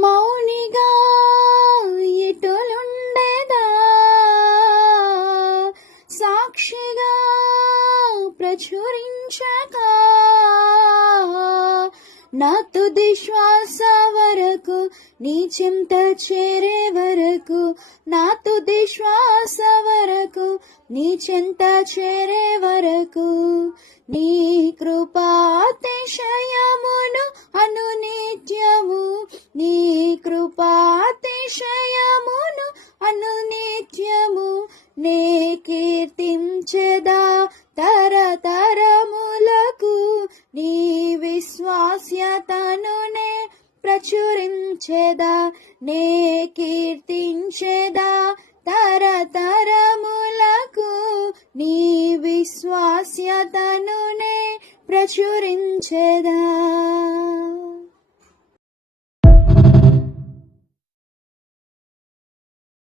మౌనిగా ఇటులుండెదా, సాక్షిగా ప్రచురించక, నా తుది శ్వాస వరకు నీ చెంత చేరే వరకు, నా తుది శ్వాస వరకు నీ చెంత చేరే వరకు, నీ కృపాతిశయమును అనునిత్యము, నీ కృపాతిశయమును అనునిత్యము నే కీర్తించెదా తరతరములకు, నీ విశ్వాస్యతను నే ప్రచురించెదా, నే కీర్తించెదా తరతరములకు, నీ విశ్వాస్యతను నే ప్రచురించెదా.